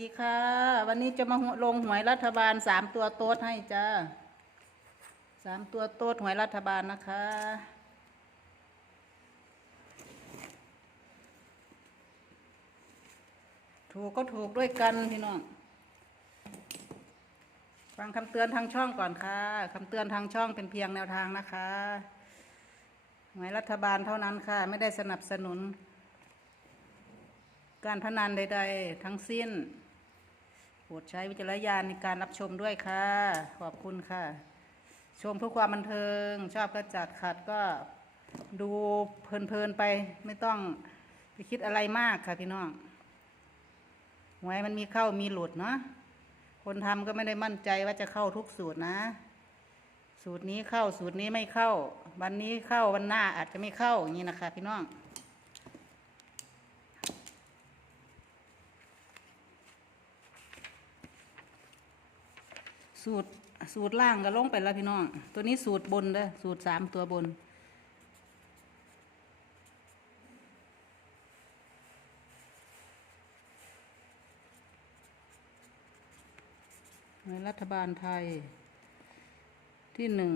ดีค่ะ วันนี้จะมาลงหวยรัฐบาลสามตัวโต๊ดให้จ้าสามตัวโต๊ดหวยรัฐบาลนะคะ ถูกก็ถูกด้วยกันพี่น้องฟังคำเตือนทางช่องก่อนค่ะคำเตือนทางช่องเป็นเพียงแนวทางนะคะหวยรัฐบาลเท่านั้นค่ะ ไม่ได้สนับสนุนการพนันใด ๆ ทั้งสิ้น รดใช้วิจารณญาณในการรับชมด้วยค่ะ ขอบคุณค่ะ ชมเพื่อความบันเทิง ชอบก็จัดขัดก็ดูเพลินๆไปไม่ต้องไปคิดอะไรมากค่ะพี่น้องหวยมันมีเข้ามีหลุดเนาะคนทำก็ไม่ได้มั่นใจว่าจะเข้าทุกสูตรนะ สูตรนี้เข้าสูตรนี้ไม่เข้า วันนี้เข้าวันหน้าอาจจะไม่เข้าอย่างนี้นะคะ พี่น้อง สูตรสูตรล่างก็ลงไปแล้วพี่น้อง ตัวนี้สูตรบนเด้อสูตรสามตัวบน ในรัฐบาลไทย ที่หนึ่ง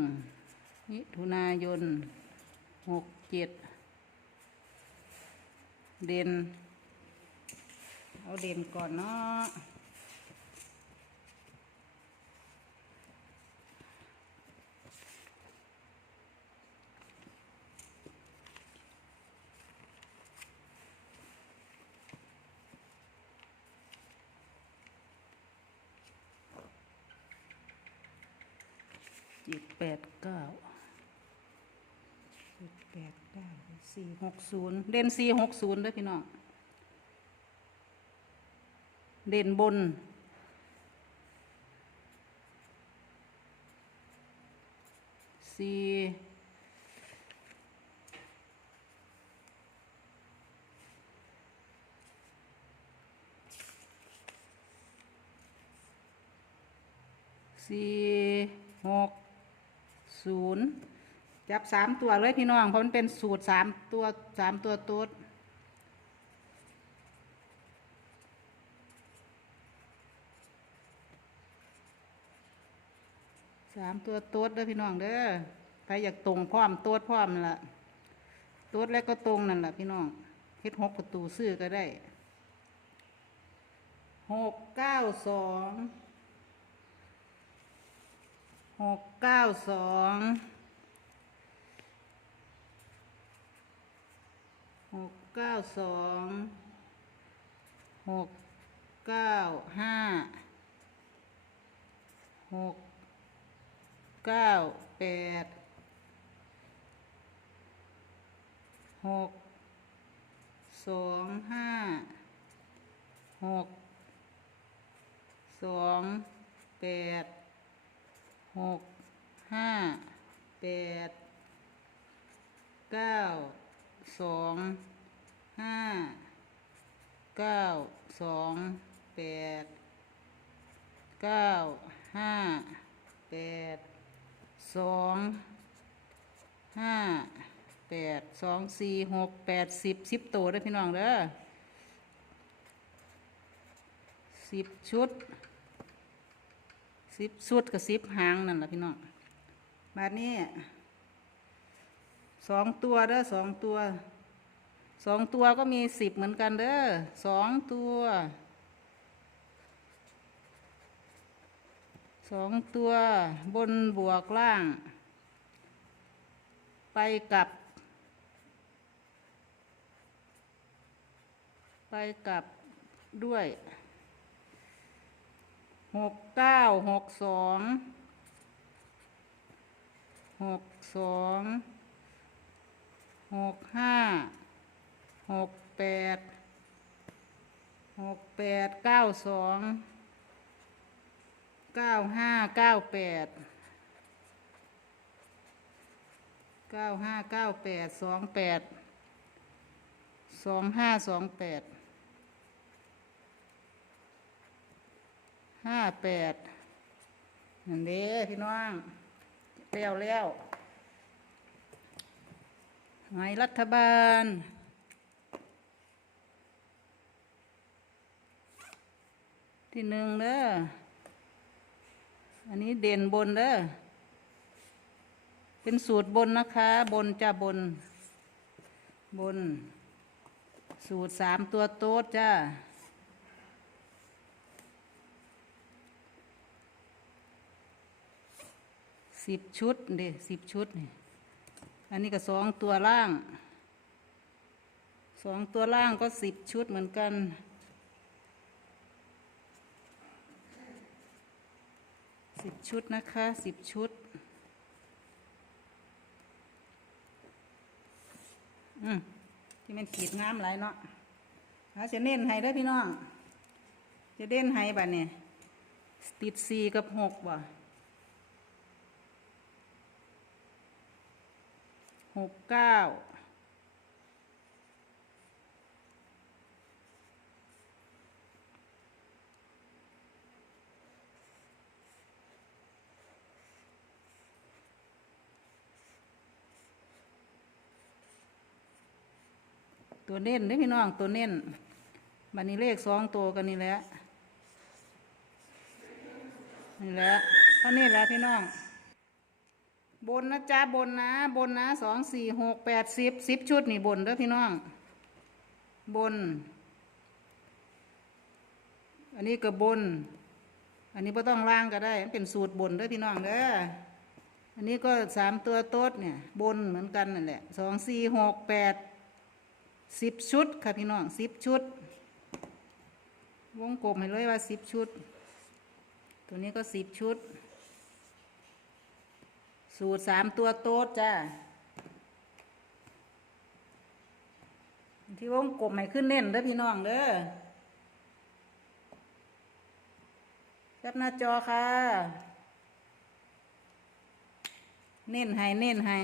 มิถุนายนหกเจ็ดเด่นเอาเด่นก่อนเนาะ แปดเก้าจ็ดแปดเก้าสี่หกศูนย์เด่นสี่หกศูนย์ด้วยพี่น้อง เด่นบนสี่สี่หก ศูนย์จับสามตัวเลยพี่น้องเพราะมันเป็นสูตรสามตัวสามตัวตัวสามตัวโต๊ดเด้อพี่น้องเด้อใครอยากตรงพร้อมโต๊ดพร้อมนั่นล่ะโต๊ดแล้วก็ตรงนั่นแหละพี่น้องเฮ็ดหกประตูซื้อก็ได้หกเก้าสอง หกเก้าสองหกเก้าสองหกเก้าห้าหกเก้าแปดหกสองห้าหกสองแปด หกห้าแปดเก้าสองห้าเก้าสองแปดเก้าห้าแปดสองห้าแปดสองสี่หกแปดสิบสิบตัวเด้อพี่น้องเด้อสิบชุด สิบชุดกับสิบหางนั่นแหละพี่น้องแบาดนี้สองตัวเด้อสองตัวสองตัวก็มีสิบเหมือนกันเด้อสองตัวสองตัวบนบวกล่าง ไปกับ ไปกับด้วย หกเก้าหกสองหกสองหกห้าหกแปดหกแปดเก้าสองเก้าห้าเก้าแปดเก้าห้าเก้าแปดสองแปดสองห้าสองแปด ห้าแปดนั่นเด้พี่น้องแล้วแล้วหายรัฐบาลที่หนึ่งเด้อ อันนี้เด่นบนเด้อ เป็นสูตรบนนะคะ บนจ้าบน บน สูตรสามตัวโต๊ดจ้า สิบชุดเด้สิบชุดนี่อันนี้ก็สองตัวล่างสองตัวล่างก็สิบชุดเหมือนกัน สิบชุดนะคะสิบชุด อืมที่มันขีดงามหลายเนาะหาจะเน้นให้ได้พี่น้อง จะเด่นให้บัดเนี่ยติดสี่กับหกบ่ หกเก้าตัวเน้นเด้พี่น้องตัวเน้นบันนี้เลขสองตัวกันนี่แหละนี่แหละเท่านี้แหละพี่น้อง บนนะจ๊ะบนนะ บนนะสองสี่หกแปดสิบสิบชุดนี่บนเด้อพี่น้อง บน อันนี้ก็บน อันนี้ไ่ต้องล่างก็ได้ เป็นสูตรบนเด้อพี่น้องเด้ออันนี้ก็สามตัวโต๊ดเนี่ย บนเหมือนกันนั่นแหละสองสี่หกแปดสิบชุดค่ะพี่น้องสิบชุด วงกลมให้เลยว่าสิบชุด ตัวนี้ก็สิบชุด สูตรสามตัวโต๊ดจ้าที่วงกลมให้ขึ้นเน้นเด้อพี่น้องเด้อแคปหน้าจอค่ะ เน้นให้เน้นให้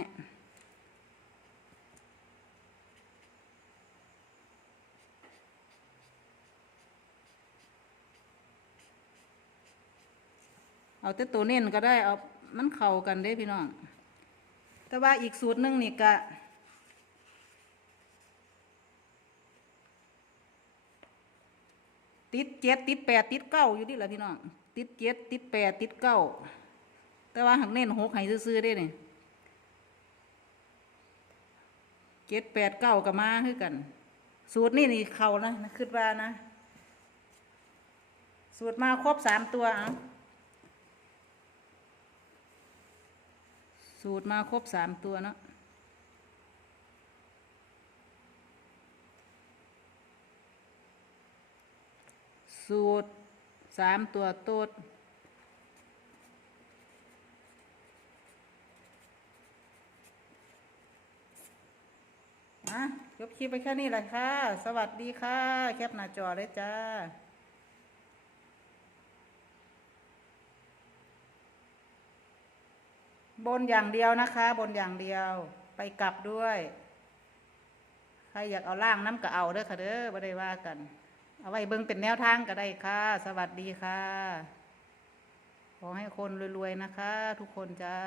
เอาแต่ตัวเน้นก็ได้เอา มันเข้ากันได้พี่น้อง แต่ว่าอีกสูตรหนึ่งนี่กะติดเจ็ดติดแปดติดเก้าอยู่ดิล่ะพี่น้อง ติดเจ็ดติดแปดติดเก้าแต่ว่าหักเน้นหกให้ซื้อๆได้นี่เจ็ดแปดเก้ากับมาคือกัน สูตรนี่นี่เข้านะคิดว่านะ สูตรมาครบสามตัวเอา สูตรมาครบสามตัวเนาะสูตรสามตัวโต๊ดอะยกคลิปไปแค่นี้แหละค่ะ สวัสดีค่ะ แคปหน้าจอเลยจ้า บนอย่างเดียวนะคะ บนอย่างเดียวไปกลับด้วย ใครอยากเอาล่างน้ำก็เอาเด้อค่ะเด้อไม่ได้ว่ากัน เอาไว้เบิ่งเป็นแนวทางก็ได้ค่ะ สวัสดีค่ะ ขอให้คนรวยๆนะคะ ทุกคนจ้า